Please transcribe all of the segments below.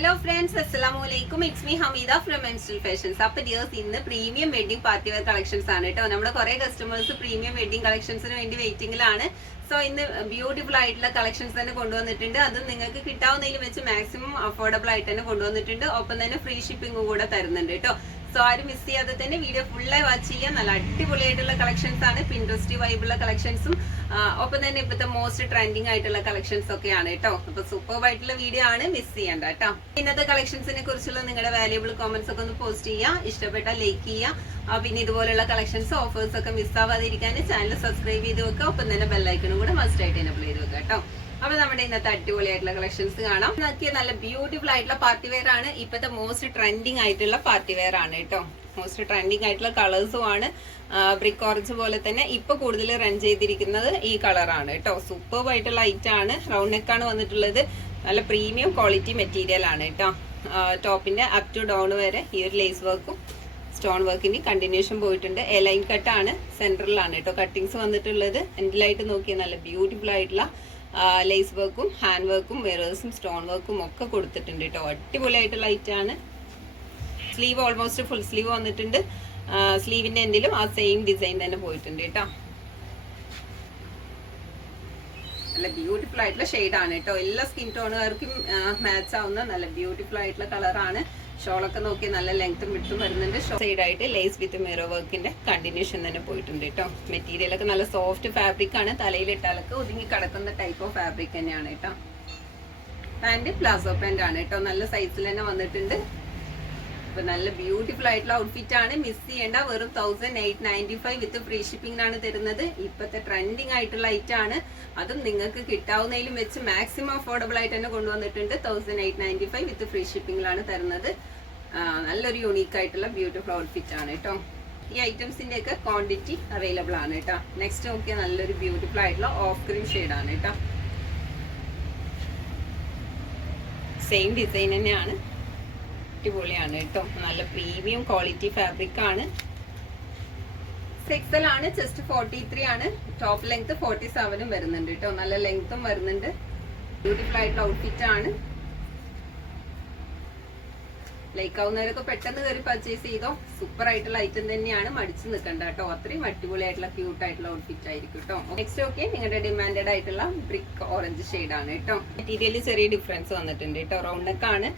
Hello friends അസ്സലാമലൈക്കും it's me Hameeda from menstrual fashions അപ്പൊ dears ഇന്ന് premium wedding party wear collections ആണ് കേട്ടോ. നമ്മുടെ കുറെ കസ്റ്റമേഴ്സ് പ്രീമിയം വെഡിങ് കളക്ഷൻസിന് വേണ്ടി വെയിറ്റിംഗിലാണ് സോ ഇന്ന് ബ്യൂട്ടിഫുൾ ആയിട്ടുള്ള കളക്ഷൻസ് തന്നെ കൊണ്ടുവന്നിട്ടുണ്ട്. അതും നിങ്ങൾക്ക് കിട്ടാവുന്നതിൽ വെച്ച് മാക്സിമം അഫോർഡബിൾ ആയിട്ട് തന്നെ കൊണ്ടുവന്നിട്ടുണ്ട്. ഒപ്പം തന്നെ ഫ്രീ ഷിപ്പിംഗ് കൂടെ തരുന്നുണ്ട് കേട്ടോ. സോ ആരും മിസ് ചെയ്യാതെ തന്നെ വീഡിയോ ഫുള്ളായി വാച്ച് ചെയ്യാം നല്ല അടിപൊളിയായിട്ടുള്ള കളക്ഷൻസ് ആണ്. പിൻട്രസ്റ്റ് വൈബുള്ള കളക്ഷൻസും ഒപ്പം തന്നെ ഇപ്പോഴത്തെ മോസ്റ്റ് ട്രെൻഡിങ് ആയിട്ടുള്ള കളക്ഷൻസ് ഒക്കെയാണ് കേട്ടോ അപ്പൊ സൂപ്പർ ആയിട്ടുള്ള വീഡിയോ ആണ് മിസ് ചെയ്യണ്ട കേട്ടോ ഇന്നത്തെ കളക്ഷൻസിനെ കുറിച്ചുള്ള നിങ്ങളുടെ വാല്യുബിൾ കോമെന്റ്സ് ഒക്കെ ഒന്ന് പോസ്റ്റ് ചെയ്യുക. ഇഷ്ടപ്പെട്ട ലൈക്ക് ചെയ്യുക. പിന്നെ ഇതുപോലുള്ള കളക്ഷൻസ് ഓഫേഴ്സ് ഒക്കെ മിസ് ആവാതിരിക്കാൻ ചാനൽ സബ്സ്ക്രൈബ് ചെയ്ത് വെക്കുക. ഒപ്പം തന്നെ ബെല്ലൈക്കണും കൂടെ മസ്റ്റ് ആയിട്ട് എനബിൾ ചെയ്ത് വെക്കുക കേട്ടോ അപ്പൊ നമ്മുടെ ഇന്നത്തെ അടിപൊളിയായിട്ടുള്ള കളക്ഷൻസ് കാണാം. നോക്കിയ നല്ല ബ്യൂട്ടിഫുൾ ആയിട്ടുള്ള പാർട്ടി വെയർ ആണ്. ഇപ്പോഴത്തെ മോസ്റ്റ് ട്രെൻഡിങ് ആയിട്ടുള്ള പാർട്ടി വെയർ ആണ് കേട്ടോ. മോസ്റ്റ് ട്രെൻഡിങ് ആയിട്ടുള്ള കളേഴ്സും ആണ്. ബ്രിക്ക് ഓറഞ്ച് പോലെ തന്നെ ഇപ്പൊ കൂടുതൽ റൺ ചെയ്തിരിക്കുന്നത് ഈ കളറാണ് കേട്ടോ. സൂപ്പർ ആയിട്ടുള്ള ഐറ്റം ആണ്. റൗണ്ട് നെക്ക് ആണ് വന്നിട്ടുള്ളത്. നല്ല പ്രീമിയം ക്വാളിറ്റി മെറ്റീരിയൽ ആണ് കേട്ടോ. ടോപ്പിന്റെ അപ് ടു ഡൗൺ വരെ ഈ ഒരു ലേസ് വർക്കും സ്റ്റോൺ വർക്കിന്റെ കണ്ടിന്യൂഷൻ പോയിട്ടുണ്ട്. എലൈൻ കട്ടാണ് സെൻട്രലിലാണ് കേട്ടോ. കട്ടിങ്സ് വന്നിട്ടുള്ളത്. എൻഡിലായിട്ട് നോക്കിയ നല്ല ബ്യൂട്ടിഫുൾ ആയിട്ടുള്ള ലേസ് വർക്കും ഹാൻഡ് വർക്കും വെറേഴ്സും സ്റ്റോൺ വർക്കും ഒക്കെ കൊടുത്തിട്ടുണ്ട് കേട്ടോ ലൈറ്റ് ആണ്. സ്ലീവ് ഓൾമോസ്റ്റ് ഫുൾ സ്ലീവ് വന്നിട്ടുണ്ട്. സ്ലീവിന്റെ എന്തിലും ആ സെയിം ഡിസൈൻ തന്നെ പോയിട്ടുണ്ട് കേട്ടോ നല്ല ബ്യൂട്ടിഫുൾ ആയിട്ടുള്ള ഷെയ്ഡാണ് കേട്ടോ എല്ലാ സ്കിൻ ടോണുകാർക്കും മാച്ച് ആവുന്ന നല്ല ബ്യൂട്ടിഫുൾ ആയിട്ടുള്ള കളറാണ് ഷോളൊക്കെ നോക്കി നല്ല ലെങ്ത്തും വിട്ടും വരുന്നുണ്ട്. സൈഡ് ആയിട്ട് ലേസ് വിത്ത് മിറോ വർക്കിന്റെ കണ്ടിന്യൂഷൻ തന്നെ പോയിട്ടുണ്ട് കേട്ടോ. മെറ്റീരിയൽ ഒക്കെ നല്ല സോഫ്റ്റ് ഫാബ്രിക് ആണ്. തലയിലിട്ടാലൊക്കെ ഒതുങ്ങി കിടക്കുന്ന ടൈപ്പ് ഓഫ് ഫാബ്രിക് തന്നെയാണ് കേട്ടോ. പാന്റ് പ്ലാസോ പാന്റ് ആണ് കേട്ടോ. നല്ല സൈസിൽ തന്നെ വന്നിട്ടുണ്ട്. അപ്പൊ നല്ല ബ്യൂട്ടിഫുൾ ആയിട്ടുള്ള ഔട്ട്ഫിറ്റ് ആണ്. മിസ് ചെയ്യേണ്ട വെറും thousand eight ninety five with free ഷിപ്പിംഗിനാണ് തരുന്നത്. ഇപ്പോഴത്തെ ട്രെൻഡിങ് ആയിട്ടുള്ള ഐറ്റം ആണ്. അതും നിങ്ങൾക്ക് കിട്ടാവുന്നതിലും വെച്ച് മാക്സിമം അഫോർഡബിൾ ആയിട്ട് തന്നെ കൊണ്ടുവന്നിട്ടുണ്ട്. Thousand eight ninety five with free ഷിപ്പിംഗിലാണ് തരുന്നത്. നല്ലൊരു യൂണീക്ക് ആയിട്ടുള്ള ബ്യൂട്ടിഫുൾ ഔട്ട്ഫിറ്റ് ആണ് കേട്ടോ ഈ ഐറ്റംസിന്റെ ഒക്കെ ക്വാണ്ടിറ്റി അവൈലബിൾ ആണ് കേട്ടോ നെക്സ്റ്റ് നോക്കിയാൽ നല്ലൊരു ബ്യൂട്ടിഫുൾ ആയിട്ടുള്ള ഓഫ് ക്രീം ഷെയ്ഡ് ആണ് കേട്ടോ സെയിം ഡിസൈൻ തന്നെയാണ്. അടിപൊളിയാണ് കേട്ടോ. നല്ല പ്രീമിയം ക്വാളിറ്റി ഫാബ്രിക് ആണ്. എക്സൽ ആണ് ജസ്റ്റ് ഫോർട്ടി ത്രീ ആണ്. ടോപ്പ് ലെങ്ത് ഫോർട്ടി സെവനും വരുന്നുണ്ട് കേട്ടോ. നല്ല ലെങ്ത്തും വരുന്നുണ്ട്. ബ്യൂട്ടിഫുൾ ആയിട്ട് ഔട്ട്ഫിറ്റ് ആണ്. ലൈക്ക് ആവുന്നവരൊക്കെ പെട്ടെന്ന് കയറി പർച്ചേസ് ചെയ്തോ സൂപ്പർ ആയിട്ടുള്ള ഐറ്റം തന്നെയാണ്. മടിച്ചു നിൽക്കണ്ട കേട്ടോ. അത്രയും അടിപൊളിയായിട്ടുള്ള ക്യൂട്ട് ആയിട്ടുള്ള ഔട്ട്ഫിറ്റ് ആയിരിക്കും കേട്ടോ. നെക്സ്റ്റ് ഓക്കെ നിങ്ങളുടെ ഡിമാൻഡഡ് ആയിട്ടുള്ള ബ്രിക്ക് ഓറഞ്ച് ആണ് കേട്ടോ. മെറ്റീരിയലിൽ ചെറിയ ഡിഫറൻസ് വന്നിട്ടുണ്ട് കേട്ടോ. റൗണ്ട് ആണ്.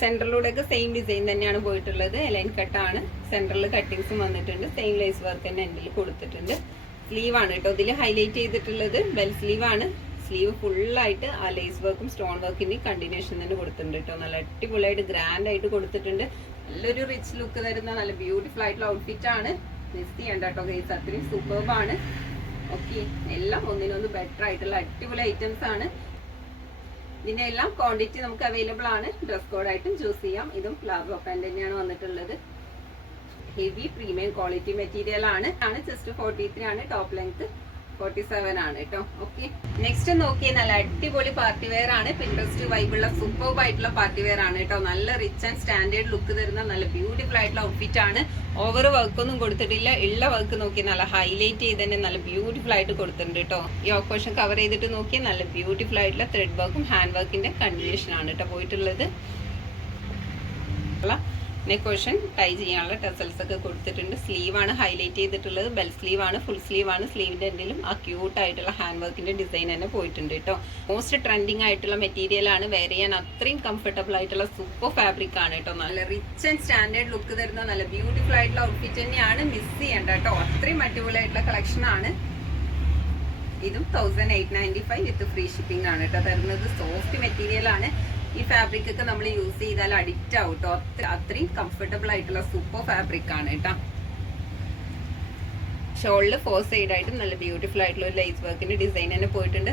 സെൻട്രലിലൂടെ ഒക്കെ സെയിം ഡിസൈൻ തന്നെയാണ് പോയിട്ടുള്ളത്. ലൈൻ കട്ടാണ് സെൻട്രലിൽ കട്ടിങ്സും വന്നിട്ടുണ്ട്. സെയിം ലൈസ് വർക്ക് തന്നെ എന്റെ കൊടുത്തിട്ടുണ്ട്. സ്ലീവ് ആണ് കേട്ടോ. ഇതിൽ ഹൈലൈറ്റ് ചെയ്തിട്ടുള്ളത് ബെൽ സ്ലീവ് ആണ്. സ്ലീവ് ഫുള്ളായിട്ട് ആ ലേസ് വർക്കും സ്റ്റോൺ വർക്കിന്റെയും കണ്ടിന്യൂഷൻ തന്നെ കൊടുത്തിട്ടുണ്ട് കേട്ടോ. നല്ല അടിപൊളിയായിട്ട് ഗ്രാൻഡ് ആയിട്ട് കൊടുത്തിട്ടുണ്ട്. നല്ലൊരു റിച്ച് ലുക്ക് തരുന്ന നല്ല ബ്യൂട്ടിഫുൾ ആയിട്ടുള്ള ഔട്ട്ഫിറ്റ് ആണ്. മിസ് ചെയ്യണ്ട കേട്ടോ ഗൈസ് അത്രയും സൂപ്പർബാണ് ഓക്കെ എല്ലാം ഒന്നിനൊന്ന് ബെറ്റർ ആയിട്ടുള്ള അടിപൊളി ഐറ്റംസ് ആണ്. ഇതിന്റെ എല്ലാം ക്വാണ്ടിറ്റി നമുക്ക് അവൈലബിൾ ആണ്. ഡ്രസ് കോഡ് ആയിട്ടും ചൂസ് ചെയ്യാം. ഇതും പ്ലാസോ പാന്റ് തന്നെയാണ് വന്നിട്ടുള്ളത്. ഹെവി പ്രീമിയം ക്വാളിറ്റി മെറ്റീരിയൽ ആണ്. ആണ് ജസ്റ്റ് ഫോർട്ടി ത്രീ ആണ്. ടോപ്പ് ലെങ്ത് ഫോർട്ടി സെവൻ ആണ് കേട്ടോ ഓക്കെ നെക്സ്റ്റ് നോക്കിയ നല്ല അടിപൊളി പാർട്ടി വെയർ ആണ്. പിൻട്രസ്റ്റ് വൈബുള്ള സൂപ്പർബ് ആയിട്ടുള്ള പാർട്ടി വെയർ ആണ് കേട്ടോ നല്ല റിച്ച് ആൻഡ് സ്റ്റാൻഡേർഡ് ലുക്ക് തരുന്ന നല്ല ബ്യൂട്ടിഫുൾ ആയിട്ടുള്ള ഔട്ട്ഫിറ്റ് ആണ്. ഓവർ വർക്ക് ഒന്നും കൊടുത്തിട്ടില്ല. ഉള്ള വർക്ക് നോക്കി നല്ല ഹൈലൈറ്റ് ചെയ്ത് തന്നെ നല്ല ബ്യൂട്ടിഫുൾ ആയിട്ട് കൊടുത്തിട്ടുണ്ട് കേട്ടോ ഈ ഓപ്പോഷൻ കവർ ചെയ്തിട്ട് നോക്കി നല്ല ബ്യൂട്ടിഫുൾ ആയിട്ടുള്ള ത്രെഡ് വർക്കും ഹാൻഡ് വർക്കിന്റെ കണ്ടിന്യൂഷൻ ആണ് കേട്ടോ പോയിട്ടുള്ളത്. നെക്ക് പോർഷൻ ടൈ ചെയ്യാനുള്ള ടെസൽസ് ഒക്കെ കൊടുത്തിട്ടുണ്ട്. സ്ലീവാണ് ഹൈലൈറ്റ് ചെയ്തിട്ടുള്ളത്. ബെൽ സ്ലീവാണ് ഫുൾ സ്ലീവാണ്. സ്ലീവിന്റെ എന്തെങ്കിലും ആ ക്യൂട്ടായിട്ടുള്ള ഹാൻഡ് വർക്കിന്റെ ഡിസൈൻ തന്നെ പോയിട്ടുണ്ട് കേട്ടോ. മോസ്റ്റ് ട്രെൻഡിങ് ആയിട്ടുള്ള മെറ്റീരിയൽ ആണ്. വെയർ ചെയ്യാൻ അത്രയും കംഫർട്ടബിൾ ആയിട്ടുള്ള സൂപ്പർ ഫാബ്രിക് ആണ് കേട്ടോ. നല്ല റിച്ച് ആൻഡ് സ്റ്റാൻഡേർഡ് ലുക്ക് തരുന്ന നല്ല ബ്യൂട്ടിഫുൾ ആയിട്ടുള്ള ഔട്ട്ഫിറ്റ് തന്നെയാണ്. മിസ് ചെയ്യേണ്ട കേട്ടോ. അത്രയും അടിപൊളി ആയിട്ടുള്ള കളക്ഷൻ ആണ്. ഇതും thousand eight ninety five with free shipping ആണ് കേട്ടോ. തരുന്നത് സോഫ്റ്റ് മെറ്റീരിയൽ ആണ്. ഈ ഫാബ്രിക് ഒക്കെ നമ്മൾ യൂസ് ചെയ്താൽ അഡിക്റ്റ് ആവും കേട്ടോ അത്ര അത്രയും കംഫർട്ടബിൾ ആയിട്ടുള്ള സൂപ്പർ ഫാബ്രിക് ആണ് കേട്ടോ ഷോളിൽ ഫോർ സൈഡ് ആയിട്ട് നല്ല ബ്യൂട്ടിഫുൾ ആയിട്ടുള്ള ഒരു ലൈസ് വർക്കിന്റെ ഡിസൈൻ തന്നെ പോയിട്ടുണ്ട്.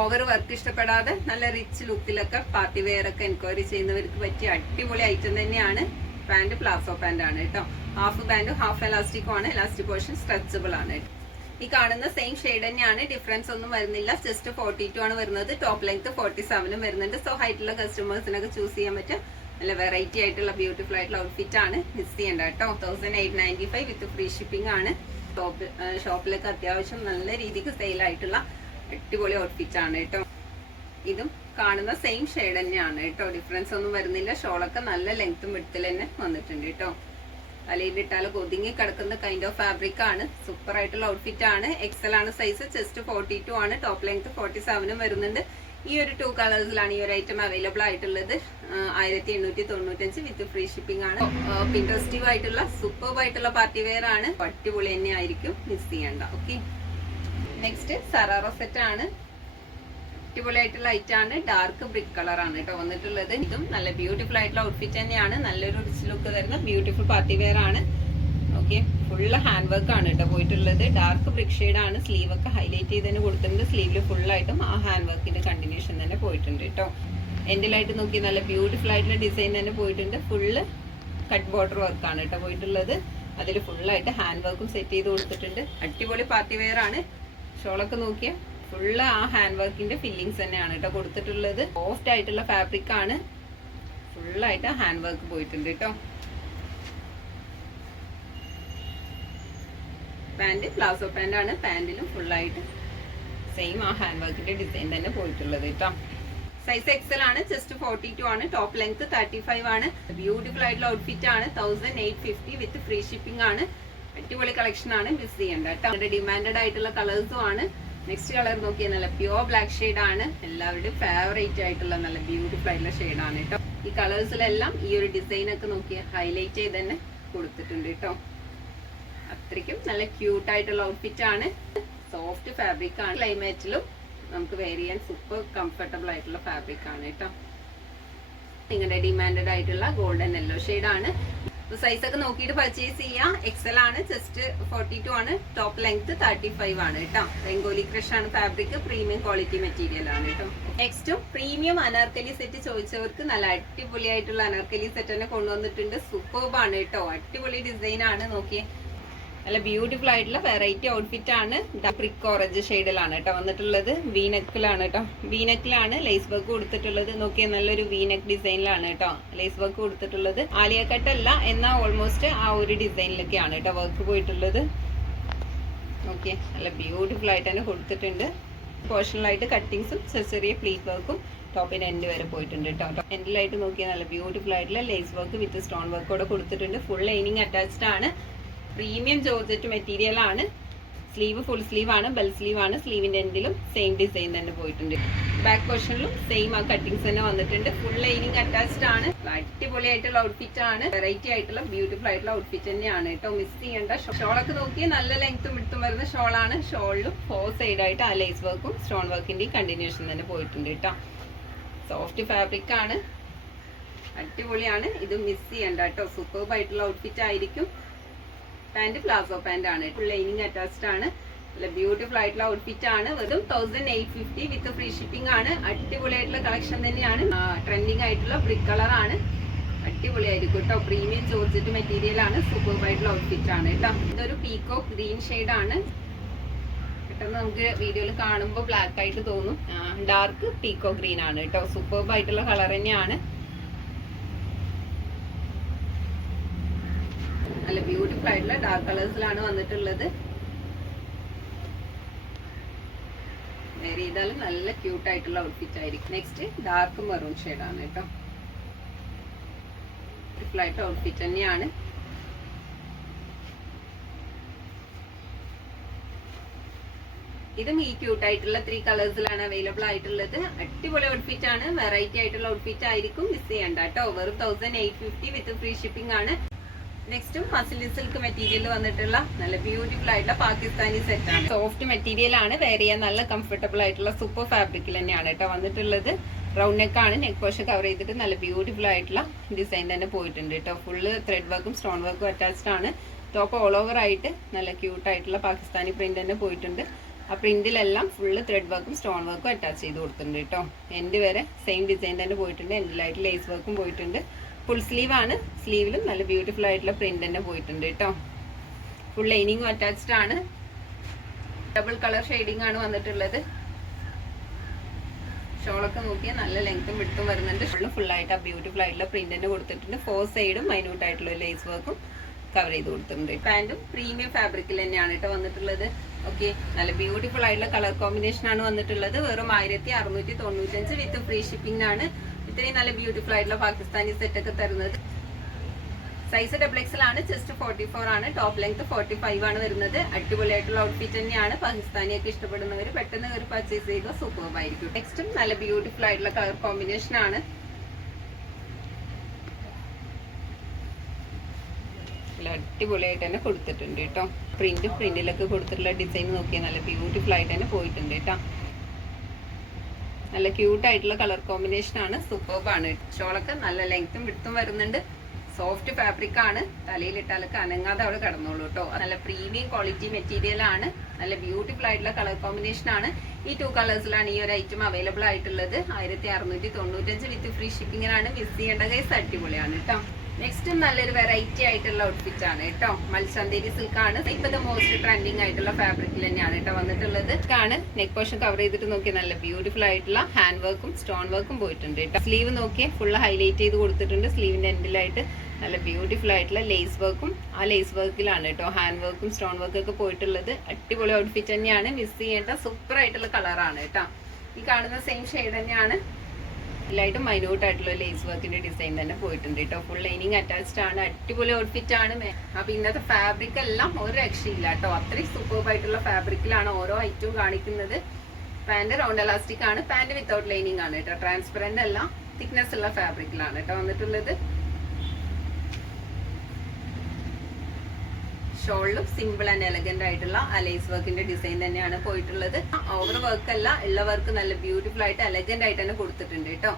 ഓവർ വർക്ക് ഇഷ്ടപ്പെടാതെ നല്ല റിച്ച് ലുക്കിലൊക്കെ പാർട്ടി വെയർ ഒക്കെ എൻക്വയറി ചെയ്യുന്നവർക്ക് പറ്റിയ അടിപൊളി ഐറ്റം തന്നെയാണ് പാന്റ് പ്ലാസോ പാന്റ് ആണ് കേട്ടോ ഹാഫ് പാന്റും ഹാഫ് എലാസ്റ്റിക്കും ആണ്. എലാസ്റ്റിക് പോർഷൻ സ്ട്രെച്ചബിൾ ആണ്. കേട്ടോ ഈ കാണുന്ന സെയിം ഷെയ്ഡ് തന്നെയാണ്. ഡിഫറൻസ് ഒന്നും വരുന്നില്ല. ജസ്റ്റ് ഫോർട്ടി ടു ആണ് വരുന്നത്. ടോപ്പ് ലെങ്ത് ഫോർട്ടി സെവനും വരുന്നുണ്ട്. സോ ഹൈറ്റുള്ള കസ്റ്റമേഴ്സിനൊക്കെ ചൂസ് ചെയ്യാൻ പറ്റും. നല്ല വെറൈറ്റി ആയിട്ടുള്ള ബ്യൂട്ടിഫുൾ ആയിട്ടുള്ള ഔട്ട്ഫിറ്റ് ആണ്. മിസ് ചെയ്യേണ്ട കേട്ടോ. Thousand eight ninety five with free shipping ആണ് ഷോപ്പ് ഷോപ്പിലൊക്കെ അത്യാവശ്യം നല്ല രീതിക്ക് സെയിൽ ആയിട്ടുള്ള അടിപൊളി ഔട്ട്ഫിറ്റ് ആണ് കേട്ടോ. ഇതും കാണുന്ന സെയിം ഷെയ്ഡ് തന്നെയാണ് കേട്ടോ. ഡിഫറൻസ് ഒന്നും വരുന്നില്ല. ഷോളൊക്കെ നല്ല ലെങ്ത്തും വിടുത്തിൽ തന്നെ വന്നിട്ടുണ്ട് കേട്ടോ. തലയിൽ ഇട്ടാൽ ഒതുങ്ങി കിടക്കുന്ന കൈൻഡ് ഓഫ് ഫാബ്രിക് ആണ്. സൂപ്പർ ആയിട്ടുള്ള ഔട്ട്ഫിറ്റ് ആണ്. എക്സൽ ആണ് സൈസ് ചെസ്റ്റ് ഫോർട്ടി ടു ആണ്. ടോപ്പ് ലെങ്ത് ഫോർട്ടി സെവനും വരുന്നുണ്ട്. ഈ ഒരു ടു കളേഴ്സിലാണ് ഈ ഒരു ഐറ്റം അവൈലബിൾ ആയിട്ടുള്ളത്. ആയിരത്തി എണ്ണൂറ്റി തൊണ്ണൂറ്റഞ്ച് വിത്ത് ഫ്രീ ഷിപ്പിംഗ് ആണ് പിൻട്രസ്റ്റീവ് ആയിട്ടുള്ള സൂപ്പർബ് ആയിട്ടുള്ള പാർട്ടി വെയർ ആണ്. അടിപൊളി തന്നെ ആയിരിക്കും. മിസ് ചെയ്യണ്ട. ഓക്കെ നെക്സ്റ്റ് സറാറ സെറ്റ് ആണ്. അടിപൊളിയായിട്ടുള്ള ലൈറ്റ് ആണ്. ഡാർക്ക് ബ്രിക്ക് കളർ ആണ് കേട്ടോ വന്നിട്ടുള്ളത്. ഇതും നല്ല ബ്യൂട്ടിഫുൾ ആയിട്ടുള്ള ഔട്ട്ഫിറ്റ് തന്നെയാണ്. നല്ലൊരു റിച്ച് ലുക്ക് തരുന്ന ബ്യൂട്ടിഫുൾ പാർട്ടി വെയർ ആണ്. ഓക്കെ ഫുള്ള് ഹാൻഡ് വർക്ക് ആണ് കേട്ടോ പോയിട്ടുള്ളത്. ഡാർക്ക് ബ്രിക് ആണ്. സ്ലീവ് ഒക്കെ ഹൈലൈറ്റ് ചെയ്തതിന് കൊടുത്തിട്ടുണ്ട്. സ്ലീവിൽ ഫുള്ളായിട്ടും ആ ഹാൻഡ് വർക്കിന്റെ കണ്ടിന്യൂഷൻ തന്നെ പോയിട്ടുണ്ട് കേട്ടോ. എൻഡിലായിട്ട് നോക്കി നല്ല ബ്യൂട്ടിഫുൾ ആയിട്ടുള്ള ഡിസൈൻ തന്നെ പോയിട്ടുണ്ട്. ഫുള്ള് കട്ട് ബോർഡർ വർക്കാണ് കേട്ടോ പോയിട്ടുള്ളത്. അതിൽ ഫുള്ളായിട്ട് ഹാൻഡ് വർക്കും സെറ്റ് ചെയ്ത് കൊടുത്തിട്ടുണ്ട്. അടിപൊളി പാർട്ടി വെയർ ആണ്. ഷോളൊക്കെ നോക്കിയാൽ ഫുള്ള് ആ ഹാൻഡ് വർക്കിന്റെ ഫില്ലിങ്സ് തന്നെയാണ് കേട്ടോ കൊടുത്തിട്ടുള്ളത്. സോഫ്റ്റ് ആയിട്ടുള്ള ഫാബ്രിക് ആണ്. ഫുള്ളായിട്ട് ഹാൻഡ് വർക്ക് പോയിട്ടുണ്ട് കേട്ടോ പാന്റ് പ്ലാസോ പാന്റ് ആണ്. പാന്റിലും ഫുള്ളായിട്ട് സെയിം ആ ഹാൻഡ് വർക്കിന്റെ ഡിസൈൻ തന്നെ പോയിട്ടുള്ളത് കേട്ടോ സൈസ് എക്സൽ ആണ്. ജസ്റ്റ് ഫോർട്ടി ടു ആണ്. ടോപ്പ് ലെങ്ത് തേർട്ടി ഫൈവ് ആണ്. ബ്യൂട്ടിഫുൾ ആയിട്ടുള്ള ഔട്ട്ഫിറ്റ് ആണ്. Thousand eight fifty with free shipping ആണ്. അടിപൊളി കളക്ഷൻ ആണ്. മിസ് ചെയ്യേണ്ട കേട്ടോ ഡിമാൻഡഡ് ആയിട്ടുള്ള കളേഴ്സും ആണ്. നെക്സ്റ്റ് കളർ നോക്കിയാൽ നല്ല പ്യുവർ ബ്ലാക്ക് ഷെയ്ഡ് ആണ്. എല്ലാവരുടെയും ഫേവറേറ്റ് ആയിട്ടുള്ള നല്ല ബ്യൂട്ടിഫുൾ ആയിട്ടുള്ള ഷെയ്ഡ് ആണ് കേട്ടോ. ഈ കളേഴ്സിലെല്ലാം ഈ ഒരു ഡിസൈൻ ഒക്കെ നോക്കി ഹൈലൈറ്റ് ചെയ്ത് തന്നെ കൊടുത്തിട്ടുണ്ട് കേട്ടോ. അത്രയ്ക്കും നല്ല ക്യൂട്ട് ആയിട്ടുള്ള ഔട്ട്ഫിറ്റ് ആണ്. സോഫ്റ്റ് ഫാബ്രിക് ആണ്. ക്ലൈമറ്റിലും നമുക്ക് വെയർ ചെയ്യാൻ സൂപ്പർ കംഫർട്ടബിൾ ആയിട്ടുള്ള ഫാബ്രിക് ആണ് കേട്ടോ. നിങ്ങളുടെ ഡിമാൻഡഡ് ആയിട്ടുള്ള ഗോൾഡൻ യെല്ലോ ആണ്. സൈസ് ഒക്കെ നോക്കിയിട്ട് പർച്ചേസ് ചെയ്യാം. എക്സൽ ആണ് ജസ്റ്റ് ഫോർട്ടി ടു ആണ്. ടോപ്പ് ലെങ്ത് തേർട്ടി ഫൈവ് ആണ് കേട്ടോ. ബംഗോലി ക്രഷ് ആണ് ഫാബ്രിക് പ്രീമിയം ക്വാളിറ്റി മെറ്റീരിയൽ ആണ് കേട്ടോ. നെക്സ്റ്റും പ്രീമിയം അനാർക്കലി സെറ്റ് ചോദിച്ചവർക്ക് നല്ല അടിപൊളിയായിട്ടുള്ള അനാർക്കലി സെറ്റ് തന്നെ കൊണ്ടുവന്നിട്ടുണ്ട്. സൂപ്പർബ് ആണ് കേട്ടോ. അടിപൊളി ഡിസൈൻ ആണ്. നോക്കിയേ. നല്ല ബ്യൂട്ടിഫുൾ ആയിട്ടുള്ള വെറൈറ്റി ഔട്ട്ഫിറ്റ് ആണ്. ബ്രിക്ക് ഓറഞ്ച് ഷെയ്ഡിലാണ് കേട്ടോ വന്നിട്ടുള്ളത്. വീനക്കിലാണ് കേട്ടോ. വീനക്കിലാണ് ലേസ് വർക്ക് കൊടുത്തിട്ടുള്ളത്. നോക്കിയാൽ നല്ലൊരു വീനക്ക് ഡിസൈനിലാണ് കേട്ടോ ലേസ് വർക്ക് കൊടുത്തിട്ടുള്ളത്. ആലിയ അല്ല എന്നാൽ ഓൾമോസ്റ്റ് ആ ഒരു ഡിസൈനിലൊക്കെയാണ് കേട്ടോ വർക്ക് പോയിട്ടുള്ളത്. ഓക്കെ നല്ല ബ്യൂട്ടിഫുൾ ആയിട്ട് തന്നെ കൊടുത്തിട്ടുണ്ട്. പോർഷണലായിട്ട് കട്ടിങ്സും ചെറിയ പ്ലീറ്റ് വർക്കും ടോപ്പിന് എൻഡ് വരെ പോയിട്ടുണ്ട് കേട്ടോ. എൻഡിലായിട്ട് നോക്കിയാൽ നല്ല ബ്യൂട്ടിഫുൾ ആയിട്ടുള്ള ലേസ് വർക്ക് വിത്ത് സ്റ്റോൺ വർക്കോടെ കൂടെ കൊടുത്തിട്ടുണ്ട്. ഫുൾ ലൈനിങ് അറ്റാച്ച്ഡ് ആണ്. പ്രീമിയം ജോർജറ്റ് മെറ്റീരിയൽ ആണ്. സ്ലീവ് ഫുൾ സ്ലീവ് ആണ് ബെൽ സ്ലീവ് ആണ്. സ്ലീവിന്റെ എൻഡിലും സെയിം ഡിസൈൻ തന്നെ പോയിട്ടുണ്ട്. ബാക്ക് പോർഷനിലും സെയിം ആ കട്ടിങ്സ് തന്നെ വന്നിട്ടുണ്ട്. ഫുൾ ലൈനിങ് അറ്റാച്ച്ഡ് ആണ്. അടിപൊളിയായിട്ടുള്ള ഔട്ട്ഫിറ്റ് ആണ്. വെറൈറ്റി ആയിട്ടുള്ള ബ്യൂട്ടിഫുൾ ആയിട്ടുള്ള ഔട്ട്ഫിറ്റ് തന്നെയാണ് കേട്ടോ. മിസ് ചെയ്യേണ്ട. ഷോളൊക്കെ നോക്കിയാൽ നല്ല ലെങ്ത്തും ഇടുത്തും വരുന്ന ഷോളാണ് ഷോളിലും ഫോർ സൈഡ് ആയിട്ട് ആ ലേസ് വർക്കും സ്റ്റോൺ വർക്കിന്റെയും കണ്ടിന്യൂഷൻ തന്നെ പോയിട്ടുണ്ട് കേട്ടോ. സോഫ്റ്റ് ഫാബ്രിക് ആണ്. അടിപൊളിയാണ്. ഇത് മിസ് ചെയ്യണ്ട കേട്ടോ. സൂപ്പർബ് ആയിട്ടുള്ള ഔട്ട്ഫിറ്റ് ആയിരിക്കും. പാന്റ് പ്ലാസോ പാന്റ് ആണ്. ഫുൾ ലൈനിങ് അറ്റാച്ച്ഡ് ആണ്. നല്ല ബ്യൂട്ടിഫുൾ ആയിട്ടുള്ള ഔട്ട്ഫിറ്റ് ആണ്. വെറും thousand eight fifty with free shipping ആണ്. അടിപൊളിയായിട്ടുള്ള കളക്ഷൻ തന്നെയാണ്. ട്രെൻഡിങ് ആയിട്ടുള്ള ബ്രിക്ക് കളർ ആണ്. അടിപൊളിയായിരിക്കും കേട്ടോ. പ്രീമിയം ജോർജറ്റ് മെറ്റീരിയൽ ആണ്. സൂപ്പർ ആയിട്ടുള്ള ഔട്ട്ഫിറ്റ് ആണ് കേട്ടോ. ഇതൊരു പീക്കോ ഗ്രീൻ ഷെയ്ഡ് ആണ്. പെട്ടെന്ന് നമുക്ക് വീഡിയോയിൽ കാണുമ്പോൾ ബ്ലാക്ക് ആയിട്ട് തോന്നും. ഡാർക്ക് പീക്കോ ഗ്രീൻ ആണ് കേട്ടോ. സൂപ്പർബ് ആയിട്ടുള്ള കളർ തന്നെയാണ്. നല്ല ബ്യൂട്ടിഫുൾ ആയിട്ടുള്ള ഡാർക്ക് കളേഴ്സിലാണ് വന്നിട്ടുള്ളത്. വെയർ ചെയ്താലും നല്ല ക്യൂട്ട് ആയിട്ടുള്ള ഔട്ട്ഫിറ്റ് ആയിരിക്കും. നെക്സ്റ്റ് ഡാർക്ക് മെറൂൺ ആണ് കേട്ടോ. ബ്യൂട്ടിഫുൾ ആയിട്ട് ഔട്ട്ഫിറ്റ് തന്നെയാണ്. ഇതും ഈ ക്യൂട്ട് ആയിട്ടുള്ള ത്രീ കളേഴ്സിലാണ് അവൈലബിൾ ആയിട്ടുള്ളത്. അടിപൊളി ഔട്ട്ഫിറ്റ് ആണ്. വെറൈറ്റി ആയിട്ടുള്ള ഔട്ട്ഫിറ്റ് ആയിരിക്കും മിസ് ചെയ്യണ്ട കേട്ടോ. വെറും thousand eight fifty with free shipping ആണ്. നെക്സ്റ്റും മസിലി സിൽക്ക് മെറ്റീരിയൽ വന്നിട്ടുള്ള നല്ല ബ്യൂട്ടിഫുൾ ആയിട്ടുള്ള പാകിസ്ഥാനി സെറ്റ് ആണ്. സോഫ്റ്റ് മെറ്റീരിയൽ ആണ് വെയർ ചെയ്യാൻ നല്ല കംഫർട്ടബിൾ ആയിട്ടുള്ള സൂപ്പർ ഫാബ്രിക്കിൽ തന്നെയാണ് കേട്ടോ വന്നിട്ടുള്ളത്. റൗണ്ട് നെക്ക് ആണ് നെക്ക് പോഷൻ കവർ ചെയ്തിട്ട് നല്ല ബ്യൂട്ടിഫുൾ ആയിട്ടുള്ള ഡിസൈൻ തന്നെ പോയിട്ടുണ്ട് കേട്ടോ. ഫുള്ള് ത്രെഡ് വർക്കും സ്റ്റോൺ വർക്കും അറ്റാച്ച്ഡ് ആണ്. ടോപ്പ് ഓൾ ഓവർ ആയിട്ട് നല്ല ക്യൂട്ട് ആയിട്ടുള്ള പാകിസ്ഥാനി പ്രിന്റ് തന്നെ പോയിട്ടുണ്ട്. ആ പ്രിന്റിലെല്ലാം ഫുള്ള് ത്രെഡ് വർക്കും സ്റ്റോൺ വർക്കും അറ്റാച്ച് ചെയ്ത് കൊടുത്തിട്ടുണ്ട് കേട്ടോ. എന്റെ വരെ സെയിം ഡിസൈൻ തന്നെ പോയിട്ടുണ്ട്. എന്റെ ലൈറ്റ് ലേസ് വർക്കും പോയിട്ടുണ്ട്. ഫുൾ സ്ലീവ് ആണ്. സ്ലീവിലും നല്ല ബ്യൂട്ടിഫുൾ ആയിട്ടുള്ള പ്രിന്റ് തന്നെ പോയിട്ടുണ്ട് കേട്ടോ ഫുൾ ലൈനിങ്ങും അറ്റാച്ച്ഡ് ആണ്. ഡബിൾ കളർ ഷെയ്ഡിംഗ് ആണ് വന്നിട്ടുള്ളത്. ഷോളൊക്കെ നോക്കിയാൽ നല്ല ലെങ്ത്തും വിടുത്തും വരുന്നുണ്ട്. ഷോളും ഫുൾ ആയിട്ട് ആ ബ്യൂട്ടിഫുൾ ആയിട്ടുള്ള പ്രിന്റ് തന്നെ കൊടുത്തിട്ടുണ്ട്. ഫോർ സൈഡും മൈന്യൂട്ട് ആയിട്ടുള്ള ലേസ് വർക്കും കവർ ചെയ്ത് കൊടുത്തിട്ടുണ്ട്. പാന്റും പ്രീമിയം ഫാബ്രിക്കിൽ തന്നെയാണ് കേട്ടോ വന്നിട്ടുള്ളത്. ഓക്കെ നല്ല ബ്യൂട്ടിഫുൾ ആയിട്ടുള്ള കളർ കോമ്പിനേഷൻ ആണ് വന്നിട്ടുള്ളത്. വെറും ആയിരത്തി അറുന്നൂറ്റി തൊണ്ണൂറ്റഞ്ച് വിത്ത് ഫ്രീ ഷിപ്പിംഗ് ആണ്. ഇത്രയും നല്ല ബ്യൂട്ടിഫുൾ ആയിട്ടുള്ള പാകിസ്ഥാനി സെറ്റ് ഒക്കെ തരുന്നത്. സൈസ് ഡബിൾ ആണ് ചെസ്റ്റ് ഫോർട്ടി ഫോർ ആണ്. ടോപ്പ് ലെങ്ത് ഫോർട്ടി ഫൈവ് ആണ് വരുന്നത്. അടിപൊളിയായിട്ടുള്ള ഔട്ട്ഫിറ്റ് തന്നെയാണ്. പാകിസ്ഥാനിയൊക്കെ ഇഷ്ടപ്പെടുന്നവർ പെട്ടെന്ന് ഒരു പർച്ചേസ് ചെയ്യുക സൂപ്പർബ് നെക്സ്റ്റും നല്ല ബ്യൂട്ടിഫുൾ ആയിട്ടുള്ള കളർ കോമ്പിനേഷൻ ആണ്. അടിപൊളിയായിട്ട് തന്നെ കൊടുത്തിട്ടുണ്ട് കേട്ടോ. പ്രിന്റ് പ്രിന്റിലൊക്കെ കൊടുത്തിട്ടുള്ള ഡിസൈൻ നോക്കിയാൽ നല്ല ബ്യൂട്ടിഫുൾ ആയിട്ട് തന്നെ പോയിട്ടുണ്ട് കേട്ടോ. നല്ല ക്യൂട്ട് ആയിട്ടുള്ള കളർ കോമ്പിനേഷൻ ആണ്. സൂപ്പർബ് ആണ്. ഷോളൊക്കെ നല്ല ലെങ്ത്തും വിടുത്തും വരുന്നുണ്ട്. സോഫ്റ്റ് ഫാബ്രിക് ആണ്. തലയിലിട്ടാലൊക്കെ അനങ്ങാതെ അവിടെ കിടന്നോളൂ കേട്ടോ നല്ല പ്രീമിയം ക്വാളിറ്റി മെറ്റീരിയൽ ആണ്. നല്ല ബ്യൂട്ടിഫുൾ ആയിട്ടുള്ള കളർ കോമ്പിനേഷൻ ആണ്. ഈ ടു കളേഴ്സിലാണ് ഈ ഒരു ഐറ്റം അവൈലബിൾ ആയിട്ടുള്ളത്. ആയിരത്തി അറുന്നൂറ്റി തൊണ്ണൂറ്റഞ്ച് വിത്ത് ഫ്രീ ഷിപ്പിങ്ങിനാണ് മിസ് ചെയ്യേണ്ട കേസ് അടിപൊളിയാണ് കേട്ടോ നെക്സ്റ്റ് നല്ലൊരു വെറൈറ്റി ആയിട്ടുള്ള ഔട്ട്ഫിറ്റ് ആണ് കേട്ടോ. മത്സന്തേരി സിൽക്ക് ആണ്. ഇപ്പൊ ഇപ്പോഴത്തെ മോസ്റ്റ് ട്രെൻഡിങ് ആയിട്ടുള്ള ഫാബ്രിക്കിൽ തന്നെയാണ് കേട്ടോ വന്നിട്ടുള്ളത്. ആണ് നെക്ക് പോർഷൻ കവർ ചെയ്തിട്ട് നോക്കിയാൽ നല്ല ബ്യൂട്ടിഫുൾ ആയിട്ടുള്ള ഹാൻഡ് വർക്കും സ്റ്റോൺ വർക്കും പോയിട്ടുണ്ട് കേട്ടോ. സ്ലീവ് നോക്കിയേ ഫുൾ ഹൈലൈറ്റ് ചെയ്ത് കൊടുത്തിട്ടുണ്ട്. സ്ലീവിന്റെ എൻഡിലായിട്ട് നല്ല ബ്യൂട്ടിഫുൾ ആയിട്ടുള്ള ലേസ് വർക്കും ആ ലേസ് വർക്കിലാണ് കേട്ടോ ഹാൻഡ് വർക്കും സ്റ്റോൺ വർക്കും ഒക്കെ പോയിട്ടുള്ളത്. അടിപൊളി ഔട്ട്ഫിറ്റ് തന്നെയാണ്. മിസ് ചെയ്യേണ്ട സൂപ്പർ ആയിട്ടുള്ള കളറാണ് കേട്ടോ. ഈ കാണുന്ന സെയിം ഷെയ്ഡ് തന്നെയാണ്. എല്ലായിട്ടും മൈന്യൂട്ട് ആയിട്ടുള്ള ലേസ് വർക്കിന്റെ ഡിസൈൻ തന്നെ പോയിട്ടുണ്ട് കേട്ടോ ഫുൾ ലൈനിങ് അറ്റാച്ച്ഡ് ആണ് അടിപൊളി ഔട്ട്ഫിറ്റ് ആണ്. അപ്പൊ ഇന്നത്തെ ഫാബ്രിക് എല്ലാം ഒരു രക്ഷയില്ല കേട്ടോ അത്രയും സൂപ്പർബ് ആയിട്ടുള്ള ഫാബ്രിക്കിലാണ് ഓരോ ഐറ്റവും കാണിക്കുന്നത്. പാന്റ് റൗണ്ട് എലാസ്റ്റിക് ആണ് പാന്റ് വിത്തൗട്ട് ലൈനിങ് ആണ് കേട്ടോ ട്രാൻസ്പെറന്റ് അല്ല തിക്നെസ് ഉള്ള ഫാബ്രിക്കിലാണ് കേട്ടോ വന്നിട്ടുള്ളത്. ഷോളിലും സിമ്പിൾ ആൻഡ് എലഗന്റ് ആയിട്ടുള്ള അലൈസ് ലേസ് വർക്കിന്റെ ഡിസൈൻ തന്നെയാണ് പോയിട്ടുള്ളത്. ഓവർ വർക്ക് അല്ല ഉള്ള വർക്ക് നല്ല ബ്യൂട്ടിഫുൾ ആയിട്ട് എലഗന്റ് ആയിട്ട് തന്നെ കൊടുത്തിട്ടുണ്ട് കേട്ടോ.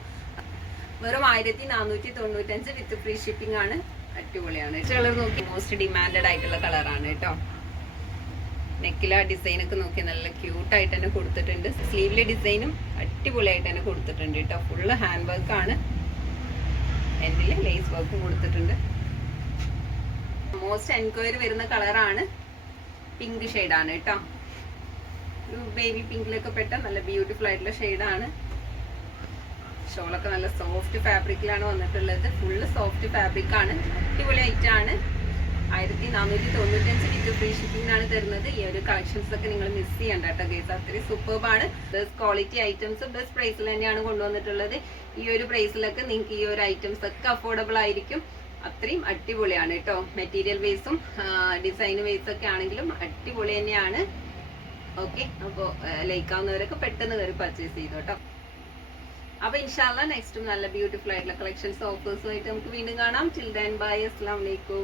വെറും ആയിരത്തി നാനൂറ്റി തൊണ്ണൂറ്റഞ്ച് വിത്ത് ഫ്രീ ഷിപ്പിംഗ് ആണ്. അടിപൊളിയാണ്. കളർ നോക്കി മോസ്റ്റ് ഡിമാൻഡഡ് ആയിട്ടുള്ള കളറാണ് കേട്ടോ. നെക്കില ഡിസൈൻ ഒക്കെ നോക്കി നല്ല ക്യൂട്ട് ആയിട്ട് തന്നെ കൊടുത്തിട്ടുണ്ട്. സ്ലീവിലെ ഡിസൈനും അടിപൊളിയായിട്ട് തന്നെ കൊടുത്തിട്ടുണ്ട് കേട്ടോ. ഫുള്ള് ഹാൻഡ് വർക്ക് ആണ് എന്തിലും ലേസ് വർക്കും കൊടുത്തിട്ടുണ്ട്. മോസ്റ്റ് എൻക്വയറി വരുന്ന കളറാണ് പിങ്ക് ആണ് കേട്ടോ. ഒരു ബേബി പിങ്കിലൊക്കെ പെട്ട നല്ല ബ്യൂട്ടിഫുൾ ആയിട്ടുള്ള ഷെയ്ഡാണ് ഷോളൊക്കെ നല്ല സോഫ്റ്റ് ഫാബ്രിക്കിലാണ് വന്നിട്ടുള്ളത്. ഫുള്ള് സോഫ്റ്റ് ഫാബ്രിക് ആണ്. അടിപൊളി ഐറ്റം ആണ്. ആയിരത്തി നാനൂറ്റി തൊണ്ണൂറ്റഞ്ച് വിത്ത് ഫ്രീ ഷിപ്പിംഗിനാണ് തരുന്നത്. ഈ ഒരു കളക്ഷൻസ് ഒക്കെ നിങ്ങൾ മിസ് ചെയ്യണ്ട കേട്ടോ ഗേസ് അത്രയും സൂപ്പർബാണ് ബെസ്റ്റ് ക്വാളിറ്റി ഐറ്റംസ് ബെസ്റ്റ് പ്രൈസിൽ തന്നെയാണ് കൊണ്ടുവന്നിട്ടുള്ളത്. ഈ ഒരു പ്രൈസിലൊക്കെ നിങ്ങൾക്ക് ഈ ഒരു ഐറ്റംസ് ഒക്കെ അഫോർഡബിൾ ആയിരിക്കും. അത്രയും അടിപൊളിയാണ് കേട്ടോ. മെറ്റീരിയൽ വേസും ഡിസൈൻ വേസ് ഒക്കെ ആണെങ്കിലും അടിപൊളി തന്നെയാണ്. ഓക്കെ അപ്പോൾ ലൈക്കാവുന്നവരൊക്കെ പെട്ടെന്ന് കയറി പർച്ചേസ് ചെയ്തു കേട്ടോ. അപ്പൊ ഇൻഷാല്ല നെക്സ്റ്റും നല്ല ബ്യൂട്ടിഫുൾ ആയിട്ടുള്ള കളക്ഷൻസ് ഓഫേഴ്സും ആയിട്ട് നമുക്ക് വീണ്ടും കാണാം. ചിൽഡ്രൻ ബൈ അസ്ലാം വലൈക്കും